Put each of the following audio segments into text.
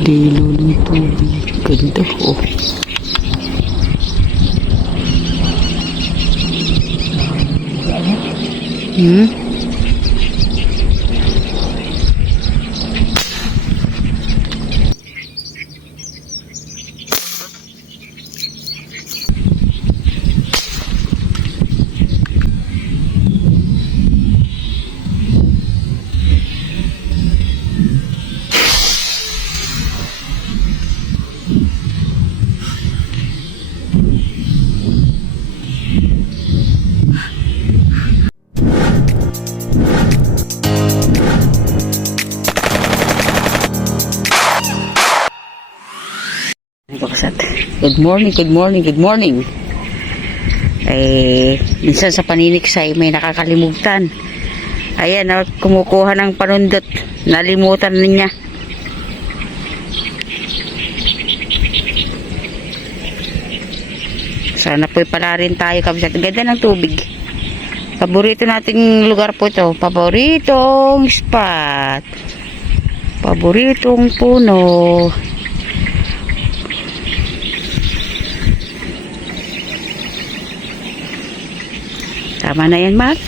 Lino ng tubig. Ganda oh. Good morning, good morning, good morning. Minsan sa paniniksay may nakakalimutan. Ayan, kumukuha ng panundot. Nalimutan na niya. Sana po'y pala rin tayo kabisat. Ganda ng tubig. Paborito nating lugar po ito. Paboritong spot. Paboritong puno. Tama na yan, Mark.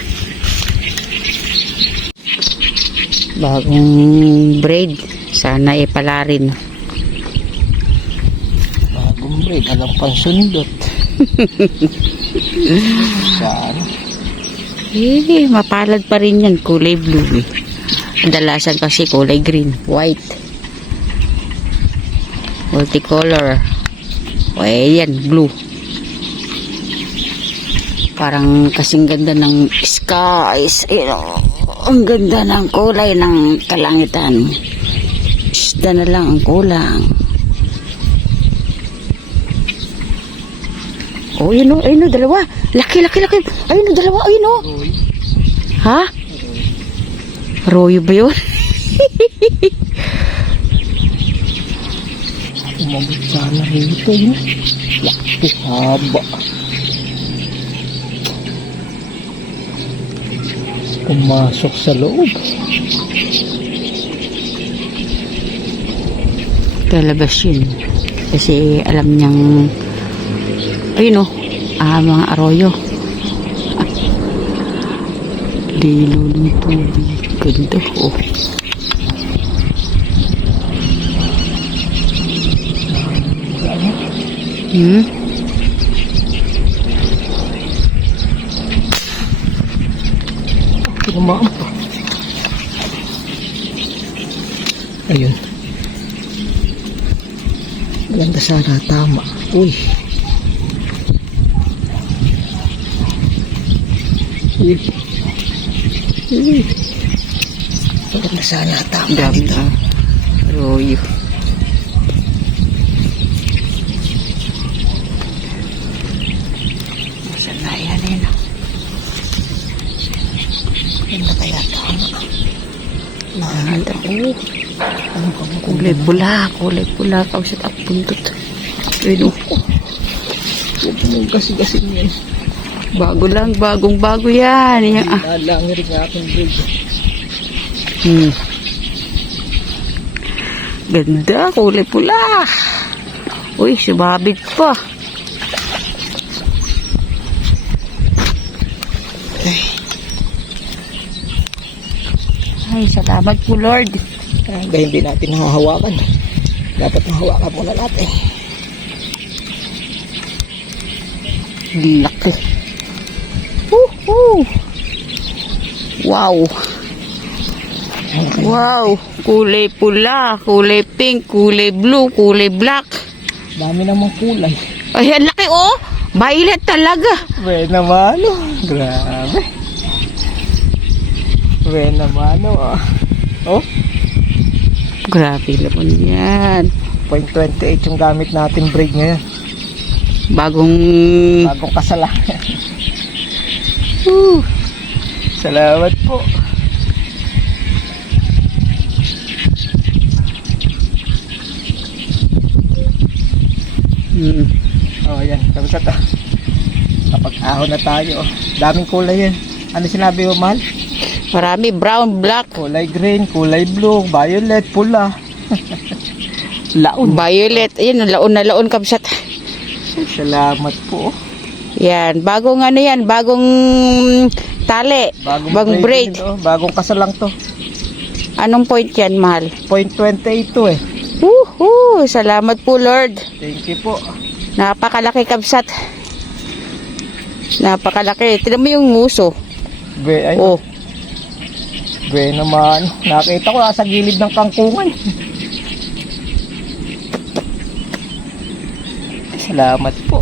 Bagong braid. Sana pala rin. Bagong braid. Alam pang sundot. Saan? Mapalad pa rin yan. Kulay blue. Kadalasan kasi kulay green. White. Multicolor. O yan, blue. Parang kasing ganda ng skies. Ang ganda ng kulay ng kalangitan. Isda na lang ang kulang. Oh, yun o. Ayun o, dalawa. Laki. Ayun o, dalawa. Ayun o. Ha? Royo ba yun? Umabot sana rito yun. Laki haba. Pumasok sa loob. Kalabas yun. Kasi alam niyang ayun o, mga arroyo. Lino ng tubig. Ganda oh. Tumaan pa. Ayun. Ganda sana, tama. Uy. Ganda sana, tama. Ganda. Arroyo. Saan na yan yun? Ganda kaya tama. Nakakita ko. Ano ka mo? Kulay pula. Kausap at puntot. Ayun o. Huwag mong gasi-gasin yan. Bago lang, bagong-bago yan. Nalangi rin ang aking bridge. Ganda, kulay pula. Uy, sumabit pa. Ay, salamat po, Lord. Dahil hindi natin nahahawakan. Dapat nahawakan muna natin. Laki. Woohoo! Wow! Wow! Kulay pula, kulay pink, kulay blue, kulay black. Dami namang kulay. Ay, ang laki oh! Violet talaga. Well naman, oh. Grabe. Well naman, oh. Oh? Grabe naman yan. 0.28 yung gamit natin braid ngayon. Bagong kasala. Salamat po. Oh, yan. Tapos ito. Kapag ahon na tayo. Daming kulay yan. Ano sinabi mo, mahal? marami, brown, black. Kulay green, kulay blue, violet, pula. Laon. Violet. Ayun, laon na laon kabsat. Salamat po. Yan, bagong ano yan, bagong tali, bagong braid. Din, bagong kasal lang to. Anong point yan, mahal? 0.28 to eh. Woohoo! Salamat po, Lord. Thank you po. Napakalaki kabsat. Napakalaki. Tignan mo yung nguso. Ay, Oh, naman. Nakita ko sa gilid ng kangkungan. Salamat po.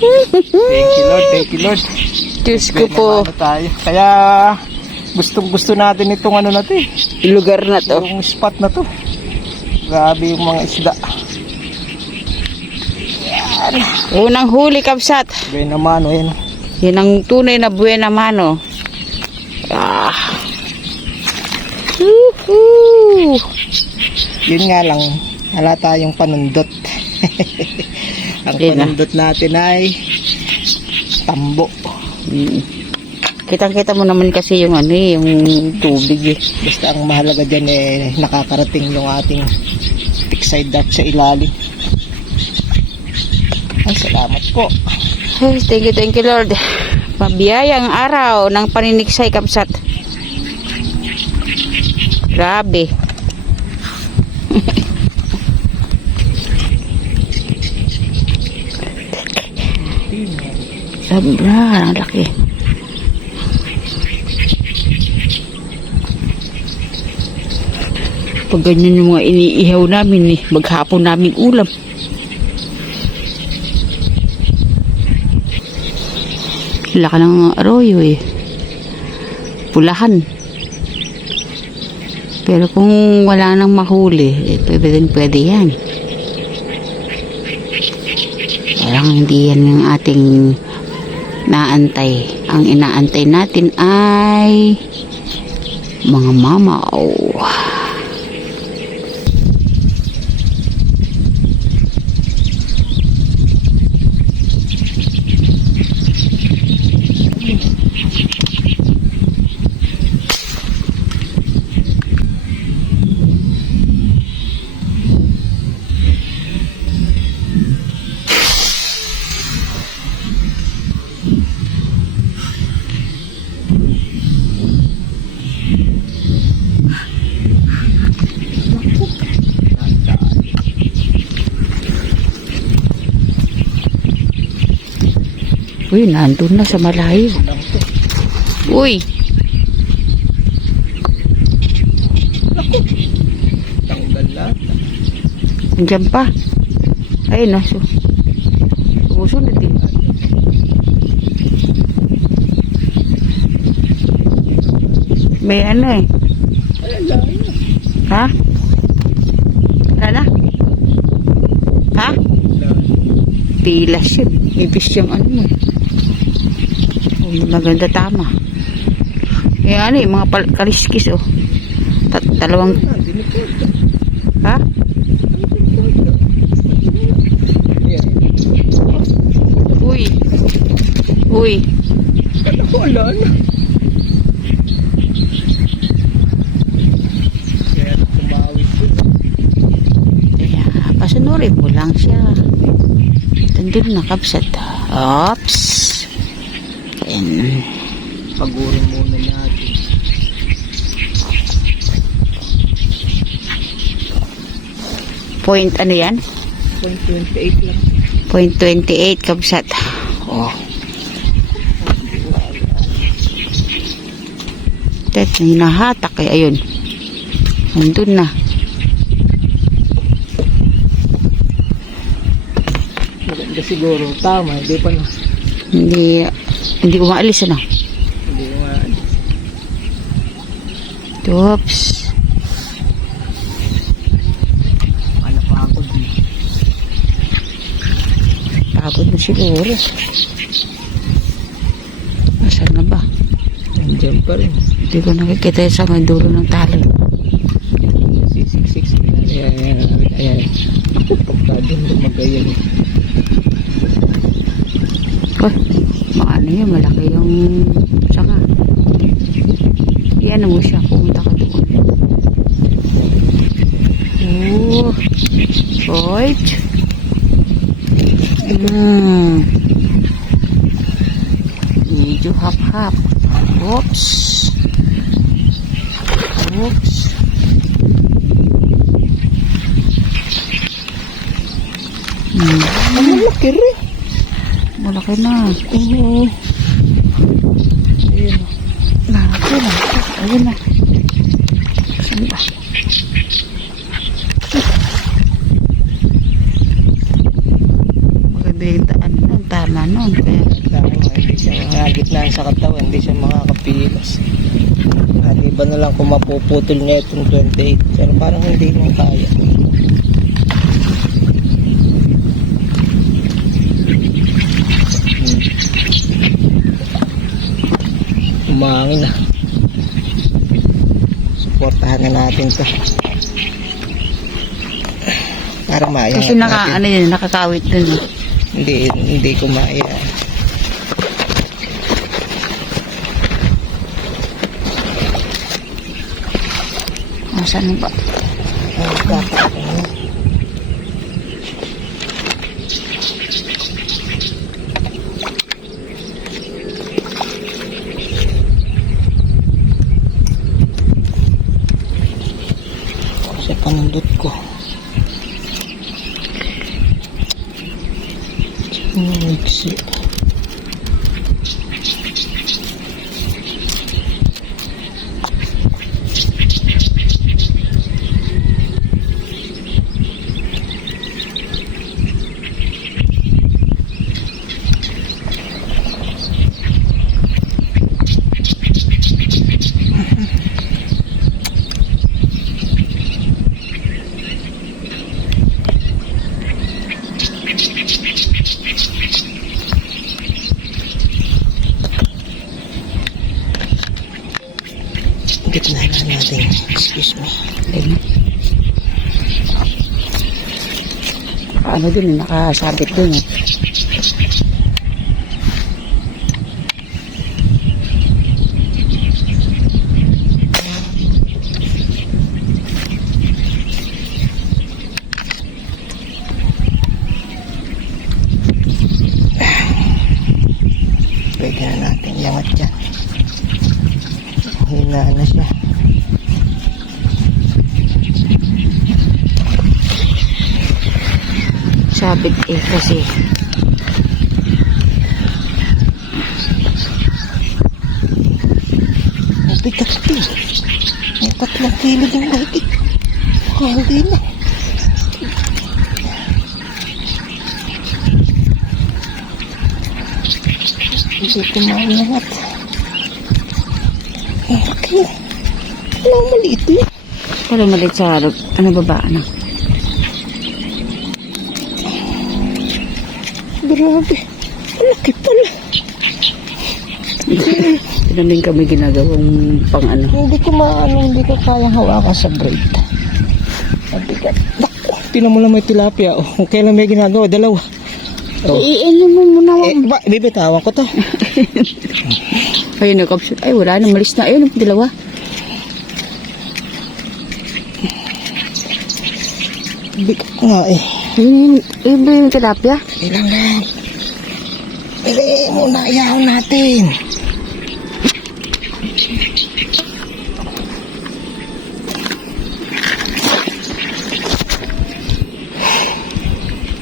Thank you Lord, thank you Lord. Diyos ko po. Ano tayo. Kaya gusto natin itong ano na to eh. Lugar na to. Yung spot na to. Grabe yung mga isda. Unang huli kabsat. Buena mano yan. Yan ang tunay na buena mano. Ah. Woohoo! Yun nga lang, wala tayong panundot. Ang Yun na. panundot natin ay tambo. Kitang-kita mo naman kasi yung ano eh, yung tubig eh. Basta ang mahalaga dyan eh, nakakarating yung ating tickside dart sa ilalim. Ay, salamat po. Ay, thank you Lord. Mabiyayang araw ng paniniksay kabsat. Grabe. Sobra, ang laki. Pag ganyan yung mga iniihaw namin eh, maghapon naming ulam. Laka ng arroyo eh. Pulahan. Pero kung wala nang mahuli, eh, pwede yan. Parang hindi yan yung ating naantay. Ang inaantay natin ay mga mamaw. Uy, nandun na sa malayo. Uy! Tanggal lahat. Nandiyan pa. Ayun na. Sumusunod eh. May ano eh. Ha? Wala na? Ha? Pilas yun. Ibis yung ano mo. Maganda tama. Eh ano eh, mga kaliskis oh. Dalawang. Ha? Uy. Uy. Wala na. Kaya tumawid ko. Kaya pasunurin mo lang siya. Tandun na kabsat. Oops. And Pagurin muna natin. point ano yan? 0.28 lang. 0.28 kabsat. Oh. Tet, hinahatak eh. Ayun. Nandun na. Maganda siguro. Tama, hindi pa na. Hindi umaalis ano. Hindi ko nga. Oops. Ano pa ako din. Pagod na siguro. Nasaan na ba? Nandiyan pa rin. Hindi ko nakikita sa may dulo ng tali. 666 na. Ayan. Ako pagka doon lumagayan. Oh, maano yun, malaki yung sanga. Iyan mo siya, pumunta ka doon. Oh, Wait. Medyo hap-hap. Oops. Oops. Ang laki rin. Malaki na. Oo. Ayun. Malaki na. Ayun na. Saan ba? Maganda yung daan nun. Tama nun. Kaya Tama, hindi siya ngagit na sa katawan, hindi siya makakapilas. Iba na lang kung mapuputol niya itong 28, pero parang hindi mo kaya. Umangin na. Suportahan na natin to. Para maya. kasi ano yun, nakakawit dun. Hindi ko maya. Saan ba? Kasi panundot ko. Mixi. Gitna na natin. Excuse me. Ayun. Ano dun, nakasabit dun. Pwede na natin iangat dyan. Hina na siya. Sabit kasi. Ang bigat ito. May 3 kilo din mahigit. Hindi na. Hindi ko maiangat. Ang laki. Walang maliit eh. Parang maliit sa harap. Ano baba? Ano? Grabe. Ang laki pala. Pinaming kami ginagawang pang ano. Hindi ko kayang hawakan sa braid. Ang bigat. Naku, tinan mo lang may tilapia. Oh, kung kailan may ginagawa, 2. Oh. Iiinin mo muna. Bibitawan ko to. Ayun, nakapshoot. Ay, wala na. Malis na. Ayun, 2. Bigat nga eh. Yun ba yung tilapia? Ilang lang. Piliin muna, iyaw natin.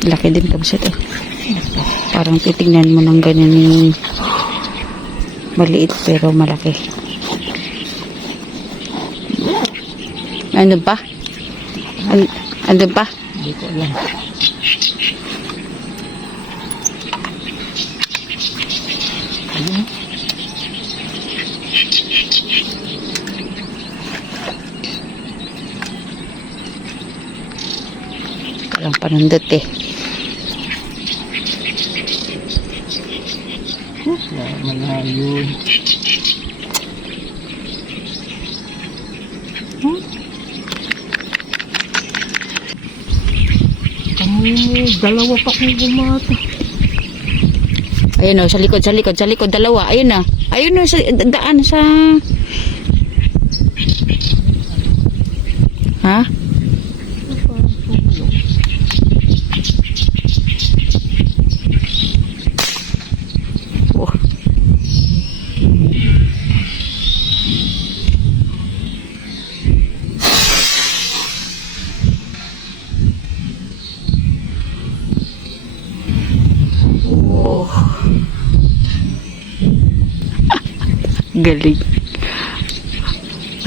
Laki din kabsat eh. Parang titignan mo ng ganyan yung maliit pero malaki. Andun pa? Andun pa? Hindi ko alam. Ayun. Walang panundot eh. Malayo. Dalawa pa kong bumata. Ayun o, sa likod, 2. Ayun na. Ayun o, sa daan sa... Ha? Galing.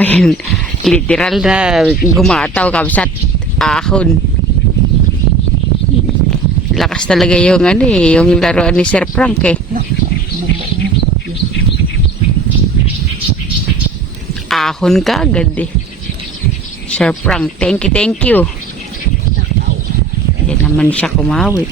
Ayun, literal na gumataw kabsat ahon. Lakas talaga yung ano eh, yung laruan ni Sir Frank eh. Ahon ka agad eh. Sir Frank, thank you, thank you. Hindi naman siya kumawit.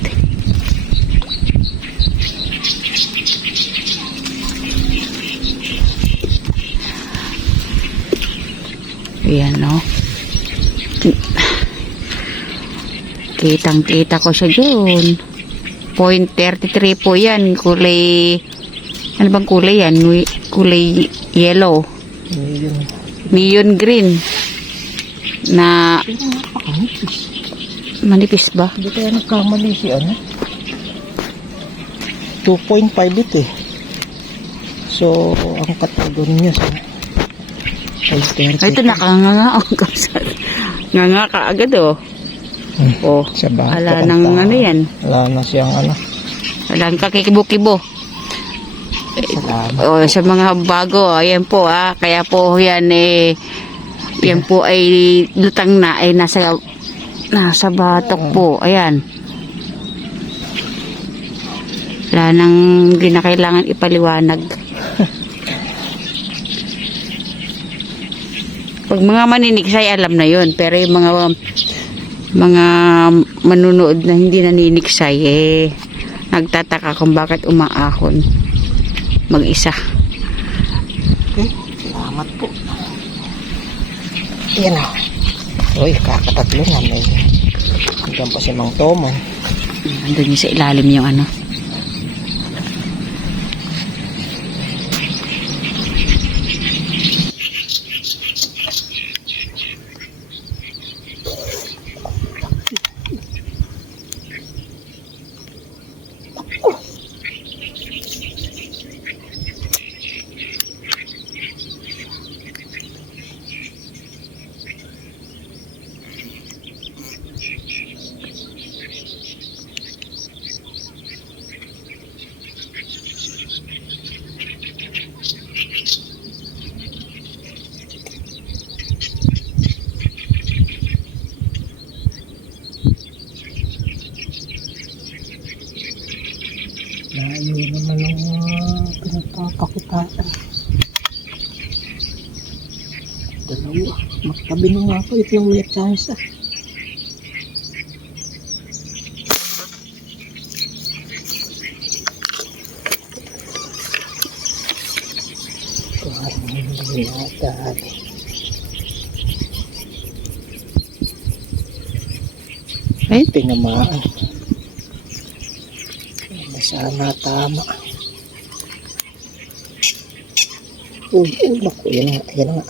Ayan no. Kitang-kita ko siya dyan. 0.33 po yan. Kulay, ano bang kulay yan? Kulay yellow. Neon green. Na, manipis ba? Hindi kaya nagkamali si ano? 2.5 ito eh. So, ang kategory niya sa Ay, ito nakanganga ang kapsat. Nganga ka agad oh. Oh, sa bato. ala nang ano yan. Wala na siyang ano. Wala nang kakikibo-kibo. Salamat. O, sa mga bago, ayan po kaya po yan yan po ay lutang na, ay nasa batok po, ayan. Wala nang hindi na kailangan ipaliwanag. Pag mga maniniksay, alam na yun, pero yung mga manunood na hindi naniniksay, nagtataka kung bakit umaahon mag-isa. Okay, salamat po. Yan na. Uy, kakatatlo na. May hanggang pa si Mang Toman. Andun yung sa ilalim yung ano. Layo naman ang pinagpapakitaan. Dalawa. Magtabi nung nga po. Itlong may chance ah. Parang hindi natin. Ay, Tinamaan. Sana tama. Uy, naku, yan nga, yan nga.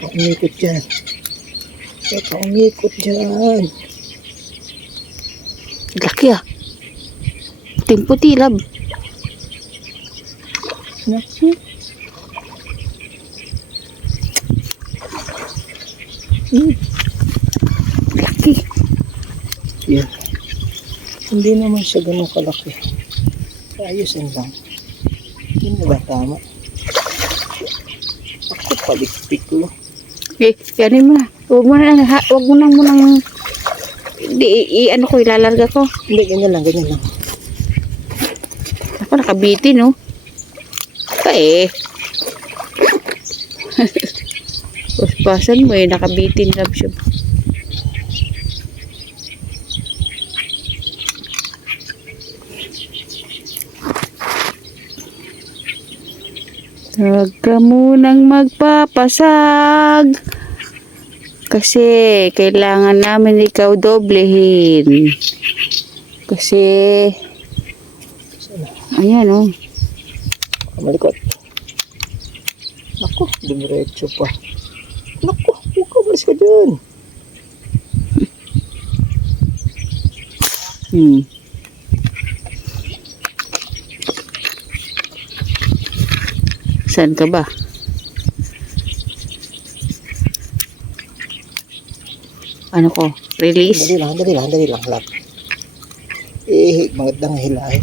Paumikot dyan. Paumikot dyan. laki Timpo tilab. Naku. Laki. Yan. Hindi naman siya ganun kalaki. Ayusin lang. Hindi na ba tama? Ako palikpik ko. Yanin mo na. Huwag mo na, huwag mo nang ano ko, ilalarga ko. Hindi, ganyan lang, ganyan lang. Ako nakabitin, no? Paspasan mo nakabitin lang siya. Huwag ka munang magpapasag kasi kailangan namin ikaw doblehin kasi ayan Malikot. Naku, dumiretso pa. Naku, huwag ka malis ka dyan. Saan ka ba? Ano ko? Release? Dali lang. Lap. Magandang hilahin.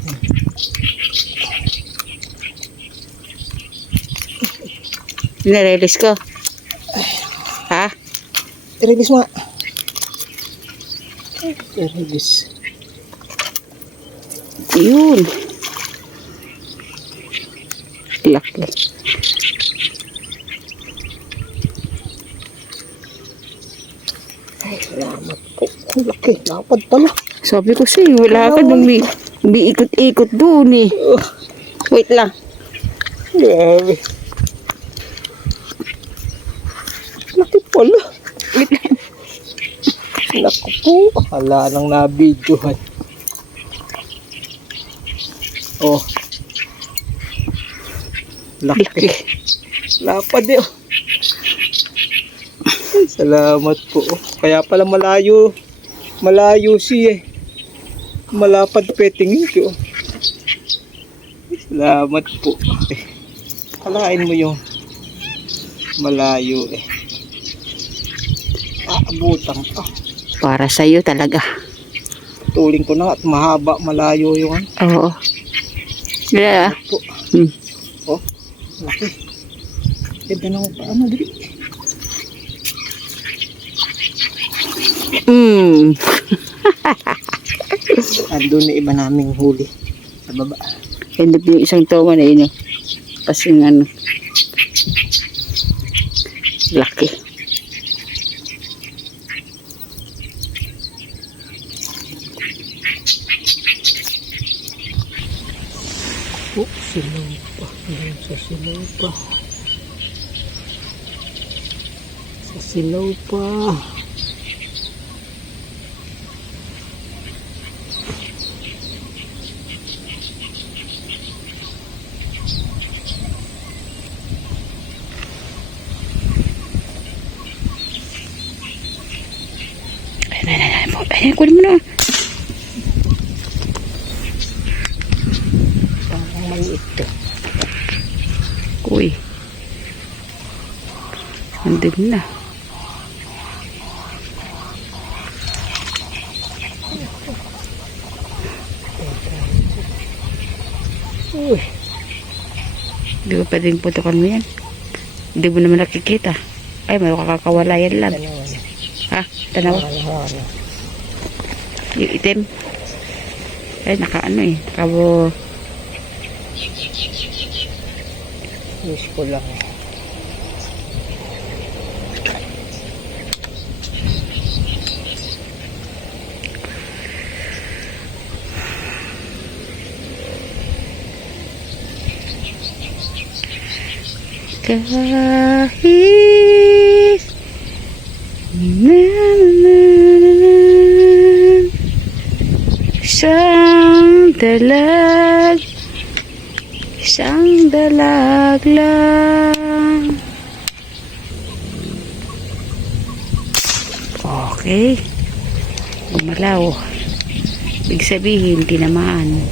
Nirelis ko. Ha? I-release mo nga. I-release. Yun. Laki. Ay, salamat po. Ang laki. Lapad pala. Sabi ko sa'yo, wala ka nung ikot-ikot doon eh. Wait lang. Grabe. Laki pala. Wait lang. Naku po. Hala nang nabidyohan. Oh. Laki. Lapad eh. Oh. Ay, salamat po. Kaya pala malayo. Malayo siya eh. Malapad petingin ko. Salamat po. Kalain mo yung malayo eh. Aabutan pa. Para sa'yo talaga. Tuling ko na at mahaba, malayo yung ano. Oo. Yeah. Po. Hmm. Oh, laki. Ganda na ako pa. Ano, dali. Mm. Andun na iba naming huli. Sa baba. Hindi yung isang tawa na yun. Kasing ano. Laki. Oh, silaw pa. Doon sa silaw pa. Sa silaw pa. Ay, kunin mo na. Parang maliit to. Uy. Andun na. Uy. Hindi ko pwedeng putukan mo yan. Hindi mo naman nakikita. Ay, may kakakawalayan lang. Tanawan. Ha? Tanaw? Tanawan. Yung itim. Ay, nakaano eh. Kabo. Wish ko lang eh. Kahit isang dalag lang. Okay. Gumalaw. Ibig sabihin, tinamaan.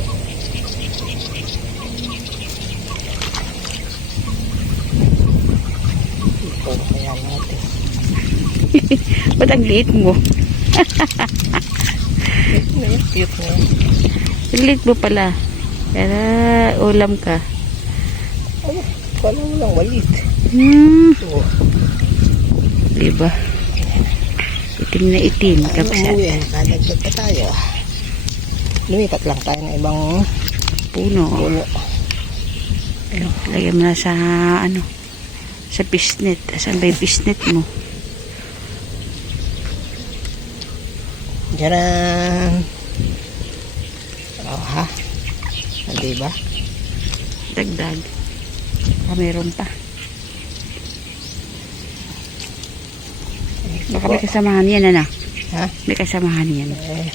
Ito kaya natin. Ba't ang liit mo? Cute na yun. Ang liit mo pala. Pero ulam ka. Ay, pala mo lang walit. Oh. Diba? Itim na itim. Kapsa. Umuwi, nakadagdag pa tayo. Lumipat lang tayo ng ibang Puno. puno. Lagyan mo na sa ano. Sa pisnet. Saan ba yung pisnet mo? Diyan. Oh, ha? Diba? Dagdag. Meron pa. Baka may kasamahan yan, ano? Ha? May kasamahan yan. Eh,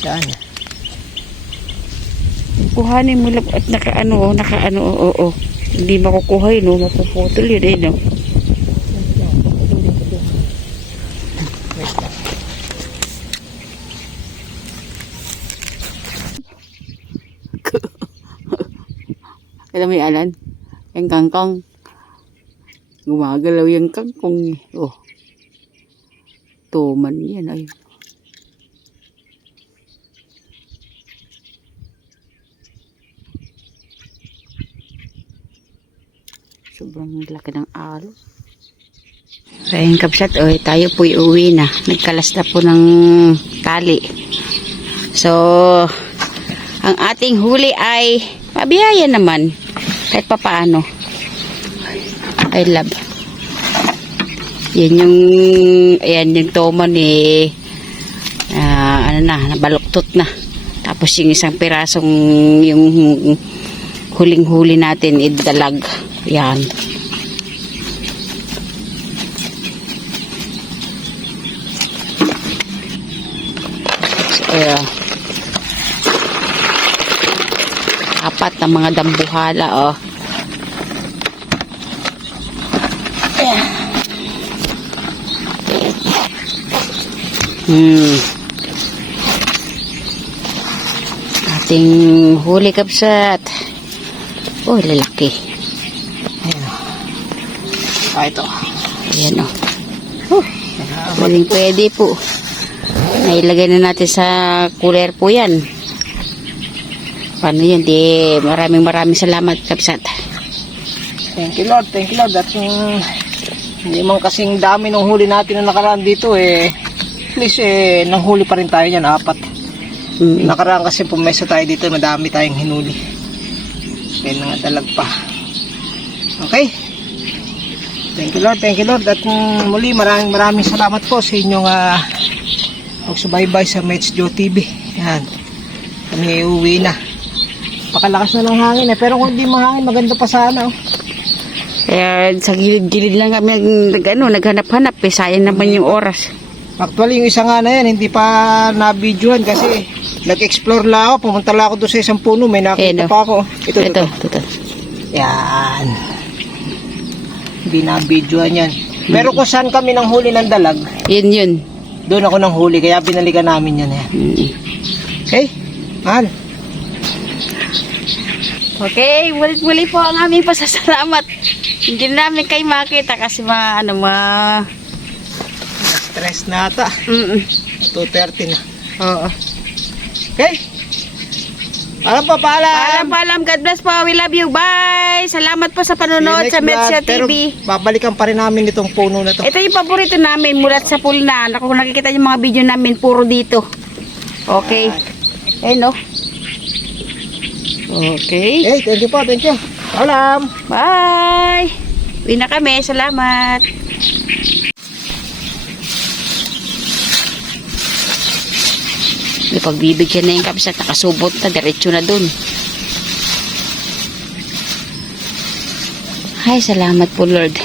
saan? Kuhanin mo lang at nakaano, oo. Hindi makukuha yun, mapuputol yun, eh, no? Wait lang. Alam mo yung Alan? Yung kangkong. Gumagalaw yung kangkong, eh. Oh. Tuman yan, ay. Sobrang laki ng alo. So, ayun kabsat, tayo po uuwi na. Nagkalas na po ng tali. So, ang ating huli ay mabiyaya naman. Kahit papaano. I love. Yan yung, ayan yung toman nabaluktot na. Tapos yung isang pirasong yung huling-huli natin idalag. Yan. Apat na mga dambuhala, Ating huli kabsat. Lalaki. Ayan. Ito. Ayan, pwede po. Nailagay na natin sa cooler po yan. Paano yan? Maraming salamat kabsat. Thank you Lord. Thank you Lord. At hindi man kasing dami ng huli natin na nakaraan dito at least nanghuli pa rin tayo yan, 4. Nakaraan kasi pumesa tayo dito, madami tayong hinuli. Kaya nangadag pa. Okay. Thank you Lord. At muli maraming salamat po sa inyong pagsubaybay sa Mets Joe TV. Yan. Kami uwi na. Pakalakas na ng hangin pero kung hindi mahangin maganda pa sana. Kaya sa gilid-gilid lang kami naghanap-hanap sayang naman yung oras. Actually yung isa nga na yan hindi pa na-videohan kasi nag-explore lang ako, pumunta lang ako doon sa isang puno, may nakita pa ako. Ito. Yan. Hindi na-videohan yan. Pero kung saan kami nang huli ng dalag, yun. doon ako nang huli, kaya binalikan namin yan. Okay? Mahal. Okay, muli po ang aming pasasalamat. Hindi namin kayo makita kasi Stress na ata. 2:30 na. Oo. Okay? Paalam. God bless po. We love you. Bye. Salamat po sa panonood sa Metsya Pero TV. babalikan pa rin namin itong puno na to. Ito yung paborito namin mulat sa pulnan. Kung nakikita yung mga video namin, puro dito. Okay. Okay. Okay, thank you po. Paalam. Bye. Uwi na kami. Salamat. Pagbibigyan na yung kabsat, nakasubot na, diretso na dun. Ay, salamat po Lord.